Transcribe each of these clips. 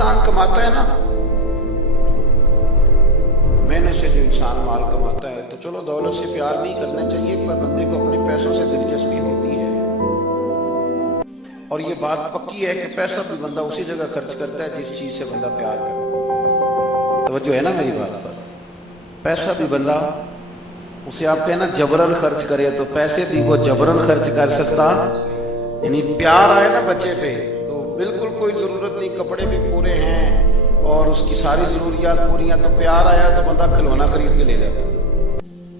इंसान कमाता है ना, मेहनत से जो इंसान माल कमाता है, तो चलो दौलत से प्यार नहीं करना चाहिए, पर बंदे को अपने पैसों से दिलचस्पी होती है। और ये बात पक्की है कि पैसा भी बंदा उसी जगह खर्च करता है जिस चीज से बंदा प्यार करता है। तो जो है ना मेरी बात पर, पैसा भी बंदा उसे आप कहना जबरन खर्च करे तो पैसे भी वो जबरन खर्च कर सकता, यानी प्यार आए ना बच्चे पे तो बिल्कुल कोई जरूरत नहीं, कपड़े भी पूरे हैं और उसकी सारी जरूरियात पूरी हैं, तो प्यार आया तो बंदा खिलौना खरीद के ले जाता है।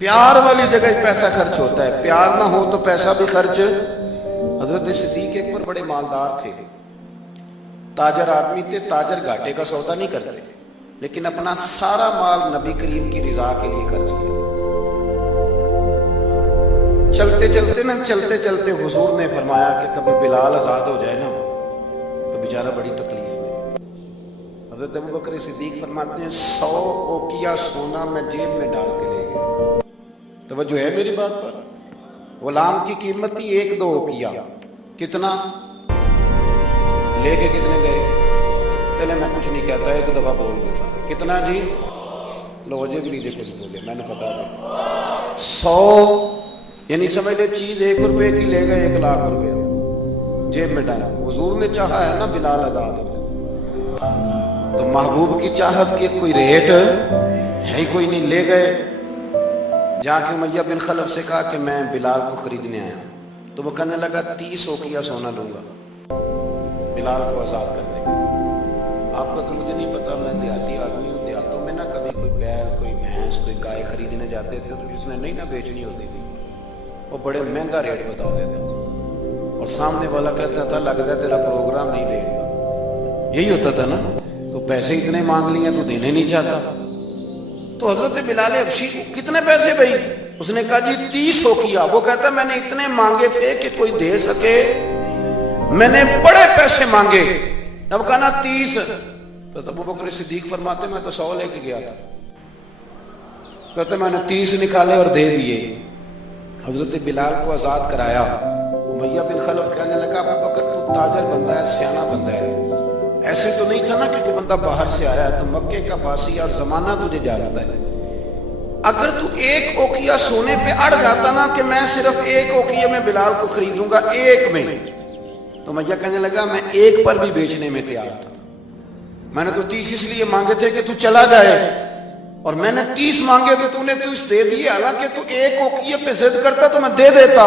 प्यार वाली जगह पैसा खर्च होता है, प्यार ना हो तो पैसा भी खर्च। हजरत सिद्दीक एक पर बड़े मालदार थे, ताजर आदमी थे, ताजर घाटे का सौदा नहीं करते, लेकिन अपना सारा माल नबी करीम की रिजा के लिए खर्च किया। चलते चलते हुजूर ने फरमाया कि कभी बिलाल आजाद हो जाए ना तो बेचारा बड़ी तकलीफ में। हजरत अबू बकर सिद्दीक फरमाते हैं 100 ओकिया सोना मैं जेब में डाल के ले गया। तवज्जो है मेरी बात पर? गुलाम की कीमत थी 1-2 ओकिया, कितना लेके कितने गए? चले मैं कुछ नहीं कहता, एक दफा बोल गए सारे, कितना जी? लो वजह भी नहीं देखो नहीं बोले, मैंने पता है 100, यानी समझ ले चीज 1 रुपए की ले गए 1 लाख रुपए जेब में डाला। हुजूर ने चाहा है ना बिलाल आजाद हो, तो महबूब की चाहत की कोई रेट है ही कोई नहीं, ले गए। जाके उमैया बिन खलफ से कहा कि मैं बिलाल को खरीदने आया, तो वो कहने लगा 30 ओकिया सोना लूंगा बिलाल को आजाद करने का। आपका तो मुझे नहीं पता, मैं देहाती आदमी हूँ, देहातों में ना कभी कोई बैल, कोई भैंस, कोई गाय खरीदने जाते थे तो जिसने नहीं ना बेचनी होती थी वो बड़े महंगा रेट बता देते थे, और सामने वाला कहता था लगता है तेरा प्रोग्राम नहीं लेगा। यही होता था ना, तो पैसे इतने मांग लिए तो देने नहीं चाहता। तो हजरत बिलाल हबशी कितने पैसे भाई? उसने कहा जी 30 ओकिया। वो कहता मैंने इतने मांगे थे कि कोई दे सके, मैंने बड़े पैसे मांगे। अब कहा ना 30, तो अबू बकर सिद्दीक फरमाते मैं तो 100 लेके गया था। कहते मैंने 30 निकाले और दे दिए। हजरत बिलाल को आजाद कराया। उमैया बिन खलफ कहने लगा अबू बकर तू ताजर बंदा है, सियाना बंदा है, ऐसे तो नहीं था ना क्योंकि बंदा बाहर से आया है, तो मक्के का बासी और जमाना तुझे जानता है। अगर तू 1 ओकिया सोने पे अड़ जाता ना कि मैं सिर्फ 1 ओकिया में बिलाल को खरीदूंगा 1 में, तो मैया कहने लगा मैं 1 पर भी बेचने में तैयार था। मैंने तो 30 इसलिए मांगे थे कि तू चला जाए, और मैंने 30 मांगे तो तूने 30 दे दिए, हालांकि तू 1 ओकिया पे जिद करता तो मैं दे देता।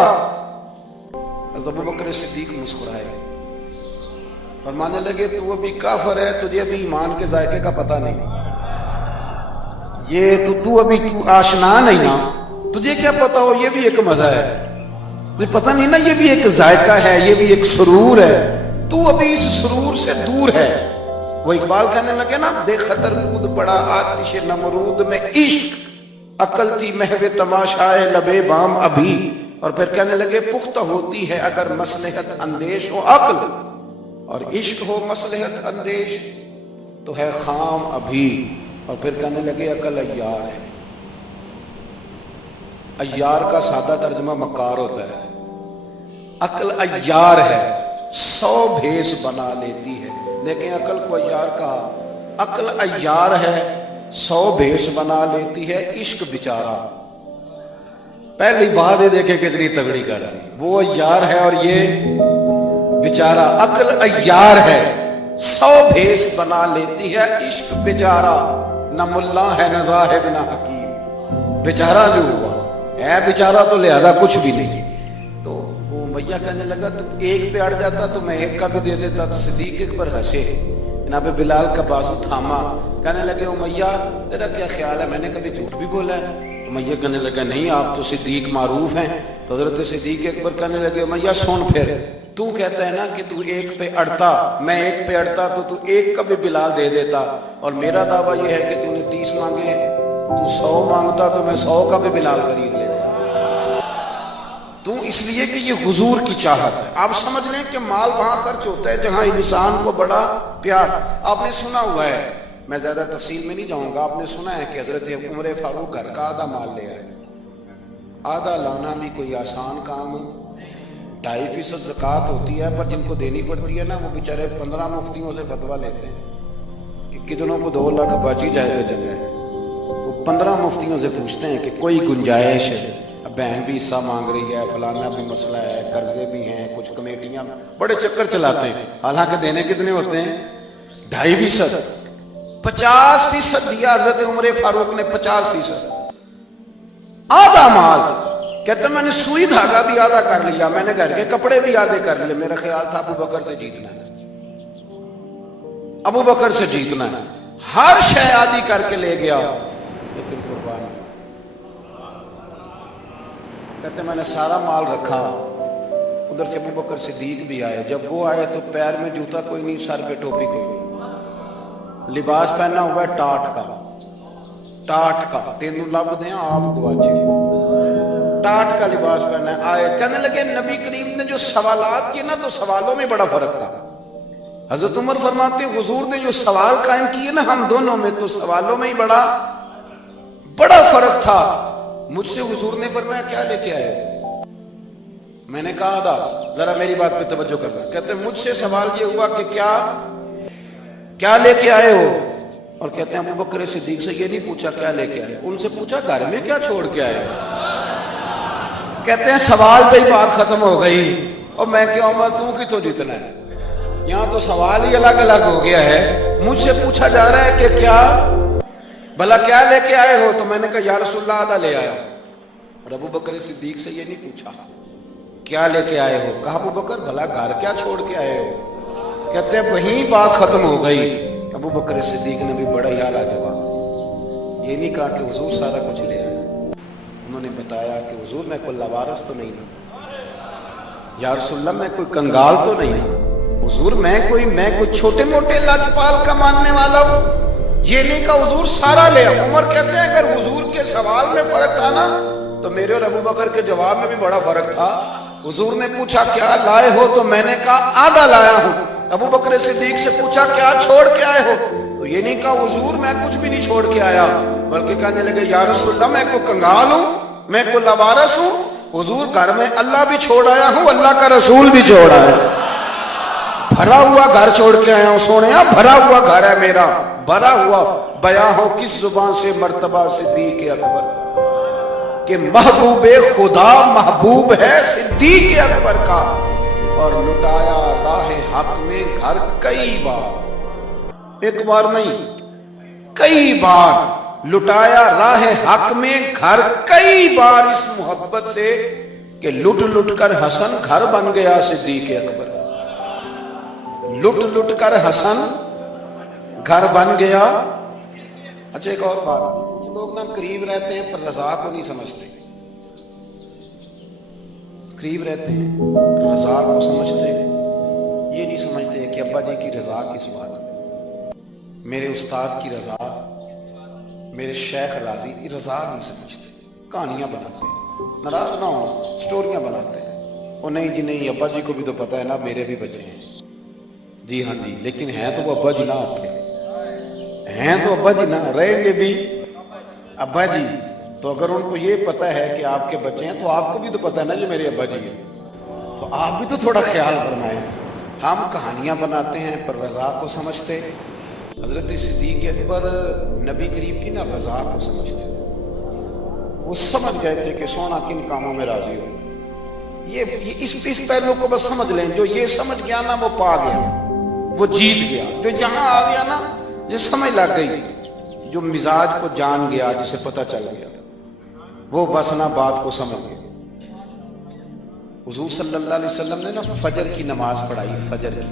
अबू बकर सिद्दीक मुस्कुराए, फरमाने लगे तू अभी काफर है, तुझे अभी ईमान के जायके का पता नहीं, ये तू अभी तू आशना नहीं ना, तुझे क्या पता हो ये भी एक मजा है, तुझे पता नहीं ना ये भी एक जायका है, ये भी एक सुरूर है, तू अभी इस सुरूर से दूर है। वो इकबाल कहने लगे ना बेखतर कूद पड़ा आतिश नमरूद में इश्क, अकल थी महवे तमाशाए लबे बाम अभी। और फिर कहने लगे पुख्ता होती है अगर मसलहत अंदेश हो अक्ल, और इश्क हो मसलहत अंदेश तो है खाम अभी। और फिर कहने लगे अकल अय्यार है। अय्यार का सादा तर्जुमा मक्कार होता है, अकल अय्यार है, 100 भेष बना लेती है, लेकिन अकल को अय्यार कहा। अकल अय्यार है, 100 भेष बना लेती है, इश्क बेचारा। पहली बात ये देखे कितनी तगड़ी कर दी, वो अय्यार है और ये बेचारा। अकल अय्यार है, 100 भेष बना लेती है, इश्क बेचारा। न मुल्ला है न जाहिद न हकीम, बेचारा जो हुआ है बेचारा, तो लिहाजा कुछ भी नहीं। तो वो मैया कहने लगा तू 1 पे अड़ जाता तो मैं 1 का भी दे देता। तो सिद्दीक एक पर हंसे, जनाब बिलाल का बाजू थामा, कहने लगे ओ मैया तेरा क्या ख्याल है, मैंने कभी झूठ भी बोला है? तो मैया कहने लगा नहीं आप तो सिद्दीक मारूफ हैं। तो हजरत सिद्दीक एक बार कहने लगे मैया सुन, फिर तू कहता है ना कि तू 1 पे अड़ता, मैं 1 पे अड़ता तो तू 1 का भी बिलाल दे देता, और मेरा दावा यह है कि तूने 30 मांगे, तू 100 मांगता तो मैं 100 का भी बिलाल खरीद लेता। तू इसलिए कि ये हुजूर की चाहत है। आप समझ लें कि माल वहां खर्च होता है जहां इंसान को बड़ा प्यार। आपने सुना हुआ है, मैं ज्यादा तफसील में नहीं जाऊंगा, आपने सुना है कि हजरत उमर फारूक घर का आधा माल ले आए। आधा लाना भी कोई आसान काम, 2.5% ज़कात होती है, पर जिनको देनी पड़ती है ना वो बेचारे 15 मुफ्तियों से फतवा लेते हैं। कि कितनों को 2 लाख बाजी जाए तो चंगा है। वो 15 मुफ्तियों से पूछते हैं कि कोई गुंजाइश है, अब बहन भी हिस्सा मांग रही है, फलाना भी मसला है, कर्जे भी हैं, कुछ कमेटियां, बड़े चक्कर चलाते हैं। हालांकि देने कितने होते हैं? 2.5%। 50% दिया हजरत उमर फारूक ने, 50%, आधा माल। कहते मैंने सुई धागा भी आधा कर लिया, मैंने घर के कपड़े भी आधे कर लिए, मेरा ख्याल था अबू बकर से जीतना है, अबू बकर से जीतना है, हर शय आदि करके ले गया, लेकिन कुर्बान। कहते मैंने सारा माल रखा, उधर से अबू बकर सिद्दीक भी आए। जब वो आए तो पैर में जूता कोई नहीं, सर पे टोपी कोई नहीं, लिबास पहना हुआ है टाट का, तेनू लब दे आप दुआचे, टाट का लिबास पहना है। आए, कहने लगे नबी करीम ने जो सवालात किए ना, तो सवालों में बड़ा फर्क था। हजरत उमर फरमाते हैं हुजूर ने जो सवाल कायम किए ना हम दोनों में, तो सवालों में ही बड़ा फर्क था। मुझसे हुजूर ने फरमाया क्या लेके आए? मैंने कहा था जरा मेरी बात पे तवज्जो करना। कहते मुझसे सवाल ये हुआ कि क्या लेके आए हो? और कहते हैं अबू बकर सिद्दीक से ये नहीं पूछा क्या लेके आए, उनसे पूछा घर में क्या छोड़ के आए। कहते हैं सवाल पे ही बात खत्म हो गई। और मैं क्या उमर तू कितों जीतना है, यहाँ तो सवाल ही अलग अलग हो गया है। मुझसे पूछा जा रहा है कि क्या भला क्या लेके आए हो? तो मैंने कहा या रसूलल्लाह आधा ले आया। और अबू बकर सिद्दीक से ये नहीं पूछा क्या लेके आए हो, कहा अबू बकर भला घर क्या छोड़ के आए हो? कहते हैं वहीं बात खत्म हो गई। अबू बकर सिद्दीक ने भी बड़ा ही आला जवाब, ये नहीं कहा कि हुजूर सारा कुछ ले आए। उन्होंने बताया कि हुजूर मैं कोई लवारस तो नहीं हूं, या रसूलल्लाह मैं कोई कंगाल तो नहीं हूं, हुजूर मैं कोई छोटे मोटे लाजपाल का मानने वाला हूं। ये नहीं कहा हुजूर सारा ले आओ। उमर कहते हैं अगर हुजूर के सवाल में फर्क था ना, तो मेरे और अबू बकर के जवाब में भी बड़ा फर्क था। हुजूर ने पूछा क्या लाए हो, तो मैंने कहा आधा लाया हूं। अबू बकर सिद्दीक से पूछा क्या छोड़ के आए हो, तो ये नहीं कहा हुजूर मैं कुछ भी नहीं छोड़ के आया, बल्कि कहने लगे या रसूलल्लाह मैं कोई कंगाल हूं, मैं कोई लवारस हूं, हुजूर घर में अल्लाह भी छोड़ आया हूं, अल्लाह का रसूल भी छोड़ आया, भरा हुआ घर छोड़ के आया हूं। सोने भरा हुआ घर है मेरा, भरा हुआ। बयां हो किस जुबान से मर्तबा सिद्दीक अकबर के महबूबे खुदा महबूब है सिद्दीक अकबर का। और लुटाया राहे हक में घर कई बार, एक बार नहीं कई बार लुटाया राहे हक में घर कई बार, इस मोहब्बत से कि लुट लुट कर हसन घर बन गया सिद्दीक अकबर। लुट लुट कर हसन घर बन गया। अच्छा एक और बात, लोग ना करीब रहते हैं पर रजा को नहीं समझते। करीब रहते हैं रजा को समझते, ये नहीं समझते कि अब्बा जी की रजा किस बात में, मेरे उस्ताद की रजा, मेरे शेख राजी की रजा नहीं समझते। कहानियां बनाते हैं, नाराज ना हो, स्टोरियां बनाते हैं। और नहीं जी नहीं, अब्बा जी को भी तो पता है ना मेरे भी बच्चे हैं। जी हाँ जी, लेकिन हैं तो वो अब्बा जी ना, आपके हैं तो अब्बा जी ना, रहेंगे भी अब्बा जी। तो अगर उनको ये पता है कि आपके बच्चे हैं, तो आपको भी तो पता है ना ये मेरे अब्बा जी हैं, तो आप भी तो थोड़ा ख्याल फरमाएं। हम कहानियां बनाते हैं पर रजा को समझते। हजरत सिद्दीक अकबर नबी करीम की ना रजा को समझते, वो समझ गए थे कि सोना किन कामों में राजी हो। ये इस पहलू को बस समझ लें, जो ये समझ गया ना वो पा गया, वो जीत गया। जो यहाँ आ गया ना, ये समझ लग गई, जो मिजाज को जान गया, जिसे पता चल गया, वो बस ना बात को समझ गया। हुजूर सल्लल्लाहु अलैहि वसल्लम ने ना फजर की नमाज पढ़ाई, फजर की।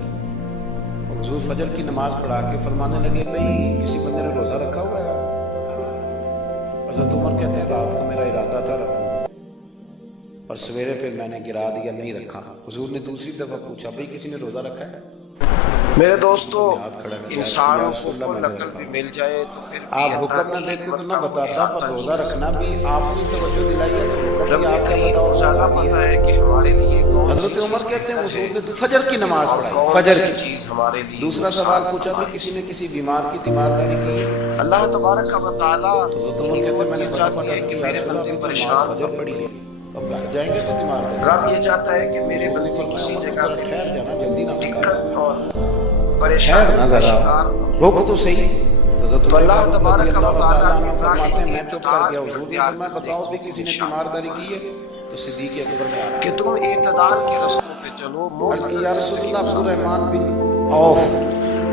हुजूर फजर की नमाज पढ़ा के फरमाने लगे भाई किसी बंदे ने रोजा रखा हुआ है? हज़रत उमर कहते हैं रात को मेरा इरादा था रखूं, और सवेरे फिर मैंने गिरा दिया, नहीं रखा। हुजूर ने दूसरी दफा पूछा भाई किसी ने रोजा रखा है? मेरे दोस्तों, इंसानों को नकल भी मिल जाए तो फिर आप हुक्म न देते तो ना बताता, पर रोजा रखना भी आपने तवज्जो दिलाई है तो हुक्म भी आप क्या बताओ। ज्यादा पता है कि हमारे लिए कौन हजरत उमर कहते हैं हुजूर ने तो फजर की नमाज पढ़ाई, फजर की चीज हमारे लिए। दूसरा सवाल पूछा भी किसी ने किसी बीमार की तीमारदारी की है? अल्लाह तबारक व तआला तो हजरत उमर कहते हैं मैंने चाहती है कि मेरे बंदे परेशान फजर पढ़ी है, अब घर जाएंगे तो तीमारदारी। रब ये चाहता है कि मेरे बंदे किसी जगह ठहर जाना, जल्दी ना दिक्कत और परेशानी ना का जरा शिकार रोक तो सही। तो अल्लाह तबारक व तआला ने फरमाते हैं मैं तो कर इत्तेदाल गया में हुजूर ने इख्तियार फरमाया बताओ भी किसी ने तीमारदारी की है तो सिद्दीक अकबर ने आया कि तुम इत्तेदाल के रास्तों पे चलो, अर्ज़ की या रसूलल्लाह अब्दुर्रहमान बिन औफ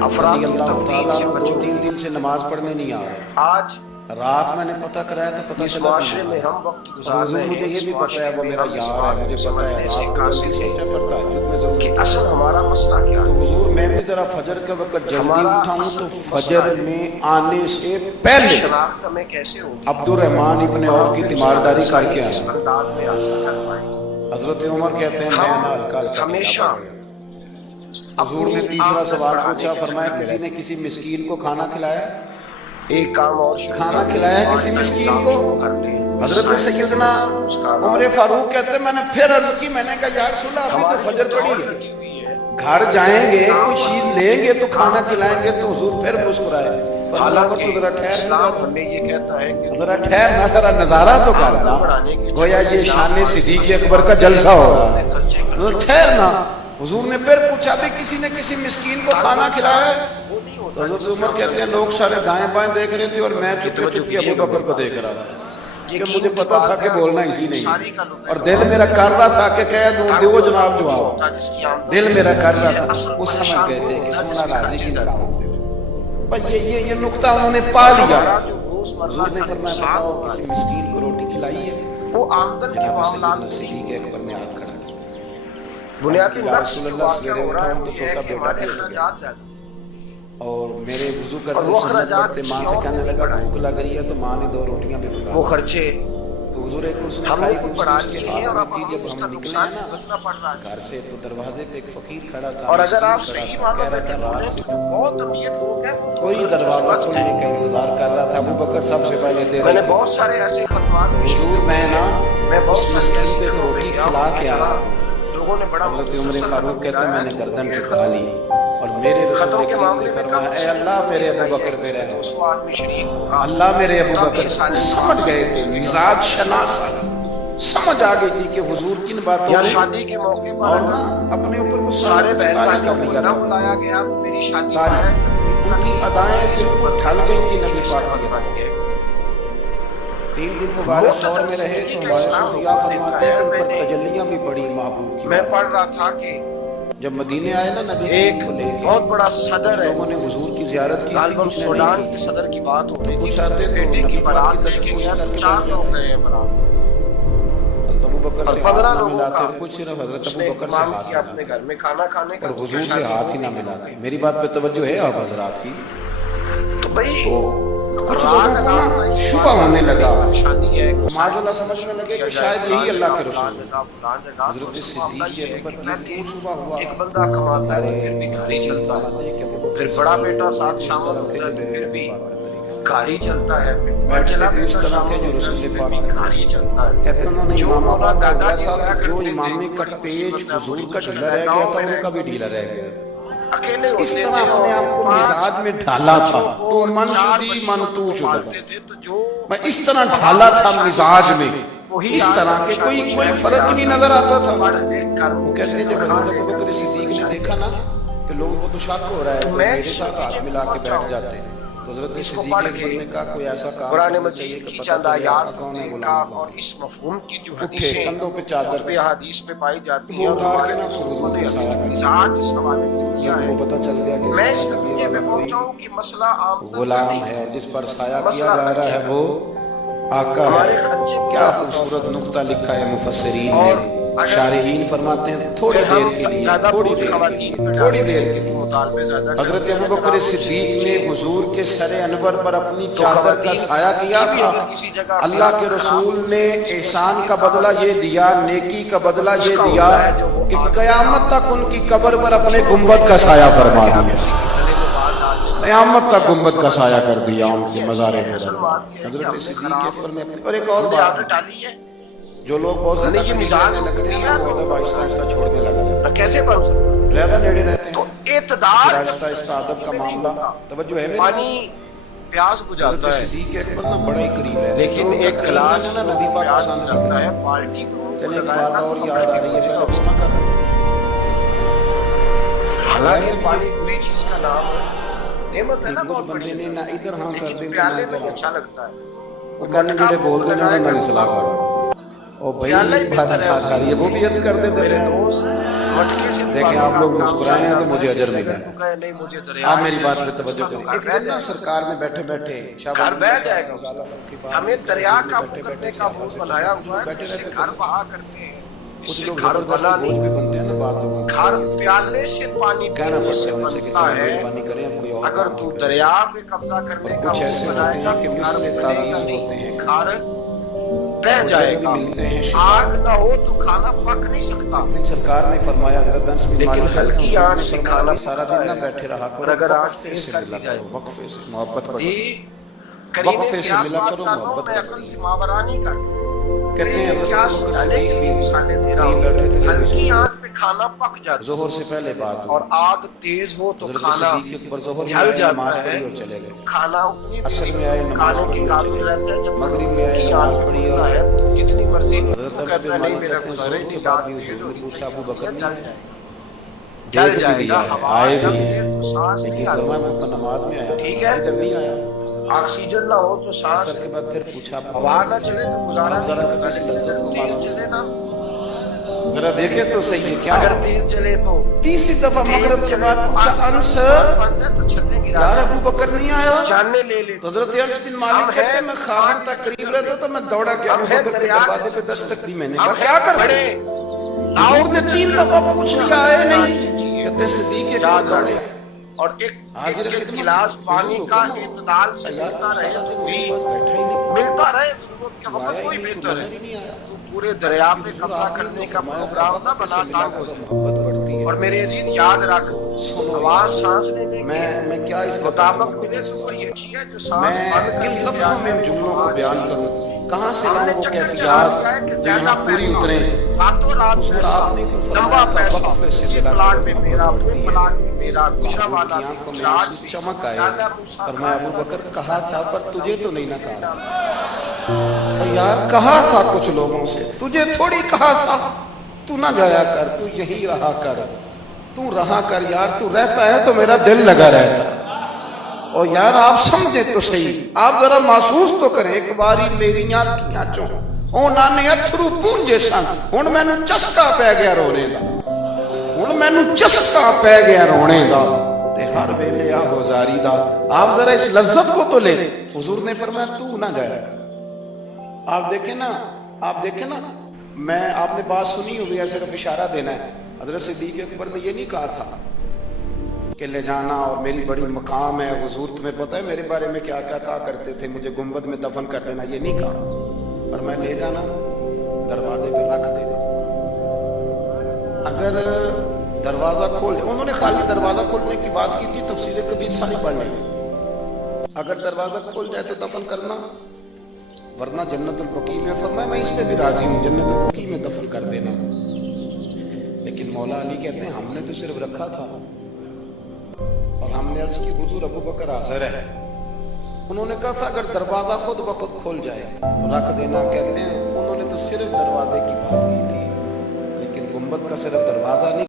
अफराद की अल्लाह तफरीक ताला से दो बचो। तीन दिन से नमाज पढ़ने नहीं आ रहे। आज रात मैंने पता कराया तो पता इस चला माशरे में हम वक्त गुजार हुजूर रहे मुझे हैं, ये इस भी पता है वो माशरे मेरा में हम इस यार है, मुझे पता है समझने से रात को कासिर जल्दी हैं सोचा पड़ता है जुद में जरूर कि असल हमारा मसला क्या तो है। हुजूर मैं भी जरा फजर के वक्त जल्दी हमारा उठाऊं असल तो मसला फजर है। में आने से पहले शनाख्त हमें कैसे होगी, अब्दुर्रहमान इब्न औफ की तीमारदारी करके इस आया। अंदाज में हासिल कर पाएंगे। हजरत उमर कहते हैं मैं ना हल्का हल्का हमेशा हुजूर ने तीसरा सवाल पूछा, फरमाया किसी ने किसी मिस्कीन को खाना खिलाया? एक काम और खाना खिलाया किसी मिस्कीन को? हजरत सैयदना उमर फारूक कहते हैं मैंने फिर अर्ज की, मैंने कहा यार सुना अभी तो फजर पड़ी है, घर जाएंगे कोई चीज लेंगे तो खाना खिलाएंगे तो हुजूर फिर मुस्कुराए। हालांकि तो जरा ठहर इस्लाम हमें ये कहता है कि जरा ठहर ना, जरा नजारा तो करना, गोया ये शान सिद्दीक अकबर का जलसा हो रहा है। तो ठहर ना। हुजूर ने फिर पूछा भी किसी ने किसी मिस्कीन को खाना खिलाया है? तो हजरत उमर कहते हैं लोग सारे दाएं बाएं देख रहे थे और मैं चुपके चुपके अबू बकर को देख रहा था कि मुझे पता था कि बोलना इसी नहीं और दिल मेरा कर रहा था कि कह दूं दो जनाब जवाब, दिल मेरा कर रहा था। वो समझ गए थे कि सोना राजी की काम पर ये नुक्ता उन्होंने पा लिया। हुजूर ने फरमाया बताओ किसी मिस्कीन को रोटी खिलाई है? वो आमदन के मामलात में सिद्दीक अकबर ने हाथ खड़ा बुनियादी या नक्श रसूल जो अल्लाह वाक़या सवेरे हो रहा है उठा वो तो ये है छोटा कि बेटा हमारे भी हो गया अखराजात ज़्यादा और मेरे वुजू और करने वो से अखराजात पढ़ते माँ से कहने लगा भूख लग रही है तो माँ ने 2 रोटियां भी पका वो खर्चे तो हुजूर एक उसने हम खाई लोग तो बढ़ा उसके लिए और अब हाथ में थी हम जब उसका हम निकले नुकसान ना भुगतना पड़ रहा है। घर से तो दरवाजे पे एक फकीर खड़ा था और अगर आप मिस्कीन सही खड़ा था, मानो कह में रहा था रात बोले से तो बहुत अमीर लोग हैं वो कोई दरवाजा खोलने का इंतजार कर रहा था। अबू बकर सबसे पहले दे मैंने रहे थे। बहुत सारे ऐसे खतमात हुजूर मैं ना मैं उस बहुत मिस्कीन पे रोटी खिला के आया। लोगों ने बड़ा हजरत उमर मुख्तसर फारूक कहते हैं मैंने गर्दन है। झुका ली और मेरे खतों रसूल के करीम मामले ने में फरमाया ए अल्लाह मेरे अबू बकर पे रहम। उस आदमी शरीक होगा अल्लाह मेरे अबू बकर समझ गए थे मिजाज शनास समझ आ गई थी कि हुजूर किन बातों या में शादी के मौके और पर ना अपने ऊपर वो सारे बहन तारी भाइयों कर को लिया ना था। बुलाया गया तो मेरी शादी तारी उनकी अदाएं बिल्कुल ढल गई थी नबी पाक की। 3 दिन मुबारक दौर में रहे तो हमारे सूफिया फरमाते हैं उन पर तजल्लियां भी बड़ी महबूब की। मैं पढ़ रहा था कि जब मदीने आए ना नबी एक को लेके बहुत बड़ा सदर है लोगों ने हुजूर की जियारत की थी, गालबन कुछ ने सूडान नहीं के की। सदर की बात होती थी कुछ आते तो बेटे नबी की पाक बारात की लेके तशरीफ गया करके 4 बैठ लोग जाते। गए हैं बारात हज़रत अबू बकर और से 15 हाथ ना लोगों मिलाते का कुछ सिर्फ हजरत अबू उसने बकर से इंतजाम हाथ किया मिलाते अपने घर में खाना खाने का और हुजूर से हाथ ही ना मिलाते। मेरी बात पे तवज्जो है आप हजरात की? तो भाई तो कुछ लोगों को ना शुबा होने लगा, निशानी है माज़अल्लाह समझने लगे कि शायद यही अल्लाह के रसूल हैं। हजरत हजरत सिद्दीक अकबर को शुबा हुआ एक बंदा कमाता है फिर भी घर ही चलता है, फिर बड़ा बेटा साथ शामिल होता है तो फिर भी घर ही चलता है, फिर बड़ा भी उस बेटा तरह थे शामिल जो होता रसूल है, पाक फिर भी घर ही चलता है। कहते हैं उन्होंने जो इमाम मौला आबाद का दादाजी था हुआ तो जो करते थे, इमामी का पेज हुजूर का ढीला रह गया था उनका भी ढीला रह गया। अकेले इस होते तरह थे अपने आप को मिजाज में ढाला था तो मन शुदी मन तू शुदा। थे तो जो मैं इस तरह ढाला था मिजाज में, इस तरह के कोई फर्क ही नहीं नजर आता था। पढ़ लिख कर वो कहते हैं जब हजरत अबू बकर सिद्दीक ने देखा ना कि लोगों को तो शक हो रहा है तो मेरे साथ हाथ मिला के बैठ जाते हैं तो हजरत सिद्दीक अकबर ने कहा कोई ऐसा काम कुरान करना मजीद चाहिए की कि पता चंद चले आयात आपका कौन है का गुलाम और इस मफहूम की जो उठे हदीसें कंधों पे चादर पे हदीस में पाई जाती वो है उतार के ना हुजूर के साया कर मिजाज इस हवाले से किया जब है। वो पता चल गया कि मैं इस साया नतीजे करने पे वाला पहुंचा कोई हूं कि मसला आमदन का गुलाम नहीं है और जिस पर साया मसला किया जा रहा है वो आका हमारे है। खर्चे क्या खूबसूरत नुक्ता लिखा है मुफस्सिरीन और ने। अगर शारिहीन फरमाते हैं थोड़ी फिर हम देर के लिए ज्यादा थोड़ी बोझ देर के खवातीन लिए पे थोड़ी डालते देर हैं, के लिए मुतालबे ज्यादा हजरत करते हैं। अबू बकर सिद्दीक ने हुजूर के सरे अनवर पर अपनी चादर का साया किया था। किसी जगह अल्लाह के रसूल ने एहसान का बदला ये दिया, नेकी का बदला ये दिया कि कयामत तक उनकी कब्र पर अपने गुंबद का साया फरमा दिया। कयामत तक गुंबद का साया कर दिया उनके मज़ारे पर। हजरत सिद्दीक अकबर ने और एक और बात डाली है जो लोग बहुत ज्यादा ये करीब मिजाज रहने लगते हैं वो अदब आहिस्ता आहिस्ता छोड़ने लगे हैं। कैसे बन सकता ज्यादा नेड़े रहते तो हैं इत्दार आहिस्ता आहिस्ता अदब का मामला तवज्जो है मेरी पानी प्यास बुझाता है सिद्दीक अकबर ना बड़ा ही करीब है लेकिन एक गिलास ना नबी पाक प्यास पसंद बुझाता करता है है। बाल्टी को चलिए एक बात और याद आ रही है पहले उसका कर حالانکہ پانی بری چیز کا نام ہے، نعمت ہے نا کچھ بہت بندے بڑی، نے نہ ادھر ہاں کر لیکن دے پیالے میں اچھا لگتا ہے۔ وہ کہنے جڑے بول دے نا میں سلاح کر او بھائی بات خاص آ رہی ہے وہ بھی عرض کر دے میرے دوست مٹکے سے دیکھیں آپ لوگ مسکرائے ہیں تو مجھے اجر ملا ہے۔ تو کہے نہیں مجھے دریا آپ میری بات پہ توجہ کریں۔ ایک دن نا سرکار میں بیٹھے بیٹھے گھر بہ جائے گا، ہمیں دریا کا کرنے کا وہ بنایا ہوا ہے، اس سے گھر بہا کرتے ہیں، اس سے گھر بنا بوجھ بھی نہیں، بنتے ہیں نا بات لوگوں کو گھر پیالے سے پانی کہنا پینے سے پڑتا ہے ان سے کہ بنتا چلو ہے۔ مہربانی کریں اب کوئی اور اگر کام تو کریں۔ دریا پہ قبضہ کرنے کا کچھ ایسے وہ ہوتے بنائے گا ہیں کہ تو گھر مثل بنے گا تعویذ نہیں، ہوتے ہیں، گھر بہ جائے گا۔ ملتے ہیں آگ نہ ہو تو کھانا پک نہیں سکتا، دن سرکار نے فرمایا حضرت انس بن لیکن مالک ہلکی آنچ سے کھانا سارا پکتا دن نہ ہے۔ بیٹھے رہا اور کرو اگر آنچ وقفے تیز سے کر ملا دی جائے کرو وقفے سے محبت بڑھتی ہے۔ کرینے وقفے سے کیا ملا بات کرو کر رہا ہوں محبت میں بڑھتی عقل ہے۔ سے ماورا نہیں کرتا، کہتے ہیں حضرت کیا ابو بکر سکھانے صدیق کی بھی مثالیں دے رہا قریب بیٹھے تھے ہوں، ہلکی آنچ پہ کھانا پک جاتا ظہر سے پہلے بات اور آگ تیز ہو تو حضرت کھانا صدیق اکبر ظہر میں جل آئے جاتا نماز ہے، پڑھی اور چلے گئے، کھانا اتنی اصل دیر میں آئے نماز کھانے پڑھی کے اور قابل چلے رہتا ہے گئے، جب مغرب میں آئے کی نماز آنچ پڑھی ہوتا اور ہے تو جتنی مرضی حضرت تو انس کہتا بن ہے نہیں مالک میرا کہتے ہیں گزارے ظہر کے نہیں بعد آگ بھی تیز حضور نے ہونی پوچھا ابو چاہیے، بکر چل نے جائے چل چل جائے گا، ہوا آئے آئے بھی گا تو سانس لیکن نہیں فرمایا آتی، وہ تو نماز میں آیا ٹھیک ہے؟ ادھر نہیں آیا۔ آکسیجن نہ ہو تو سانس اثر کے بعد پھر پوچھا ہوا نہ چلے تو گزارا آپ ذرا نہیں کبھی اس لذت کو تیز محسوس چلے نا، ذرا دیکھیں تو صحیح ہے کیا اگر تیز چلے تو تیسری دفعہ مغرب کے بعد پوچھا انس تو چھتیں گرا یار ابو بکر نہیں آیا؟ جاننے لے لے تو حضرت انس بن مالک کہتے ہیں میں خادم تک قریب رہتا تو میں دوڑا کے ابو بکر کے دروازے پہ دستک دی، میں نے کہا کیا کر رہے ہیں؟ حضور نے 3 دفعہ پوچھ لیا آئے نہیں، کہتے صدیق اکبر دوڑے اور ایک گلاس پانی کا اعتدال سے ملتا رہے تو بھی ملتا رہے، ضرورت کے وقت کوئی بہتر ہے۔ تو پورے دریا پہ قبضہ کرنے کا پروگرام نہ بنا لاگ ہو جائے۔ محبت بڑھتی ہے۔ اور میرے عزیز یاد رکھ، آواز سانس لینے میں کیا اس کا مطابق ملے تو کوئی اچھی ہے جو سانس میں بند کن کر لفظوں میں جملوں کو بیان کروں، کہاں سے لاؤں وہ چکر کیفیات چلا دیا ہے کہ جو زیادہ یہاں پوری پیسہ اتریں۔ راتوں رات حضور پیسہ آپ نے تو فرمایا لمبا تھا پیسہ وقفے سے یہ ملا پلاٹ کرو میں محبت میرا وہ بڑھتی ہے۔ پلاٹ میں میرا گجرا محبوب والا کی بھی آنکھوں میں گجرات آنسو بھی چمک آئے، ڈالا موسیٰ فرمایا ابو بکر کہا تھا پر تجھے تو نہیں نہ کہا۔ اور یار کہا تھا کچھ لوگوں سے، تجھے تھوڑی کہا تھا تو نہ جایا کر، تو یہی رہا کر، تو رہا کر یار، تو رہتا ہے تو میرا دل لگا رہتا ہے۔ اور یار آپ سمجھیں تو صحیح، آپ ذرا محسوس تو کریں، ایک باری میری آنکھیاں چوں اونا نے اتھرو پونجے سن، ہن مینوں چسکا پہ گیا رونے دا، ہن مینوں چسکا پہ گیا رونے دا، تے ہر ویلے آہو زاری دا۔ آپ ذرا اس لذت کو تو لیں۔ حضور نے فرمایا تو نہ جایا کر۔ آپ دیکھیں نا میں آپ نے بات سنی ہوئی ہے، صرف اشارہ دینا ہے۔ حضرت صدیق اکبر نے یہ نہیں کہا تھا کہ لے جانا اور میری بڑی مقام ہے، حضور تمہیں پتہ ہے میرے بارے میں کیا کیا کہا کرتے تھے، مجھے گنبد میں دفن کر دینا، یہ نہیں کہا، پر میں لے جانا دروازے پہ رکھ دینا۔ اگر دروازہ کھول، انہوں نے خالی دروازہ کھولنے کی بات کی تھی، تفسیر کبیر ساری پڑھنے میں، اگر دروازہ کھول جائے تو دفن کرنا، ورنہ جنت البقیع میں فرمایا میں اس پہ بھی راضی ہوں، جنت البقیع میں دفن کر دینا۔ لیکن مولا علی کہتے ہیں ہم نے تو صرف رکھا تھا اور ہم نے عرض کی حضور ابو بکر حاضر ہے، انہوں نے کہا تھا اگر دروازہ خود بخود کھل جائے تو رکھ دینا۔ کہتے ہیں انہوں نے تو صرف دروازے کی بات کی تھی، لیکن گنبد کا صرف دروازہ نہیں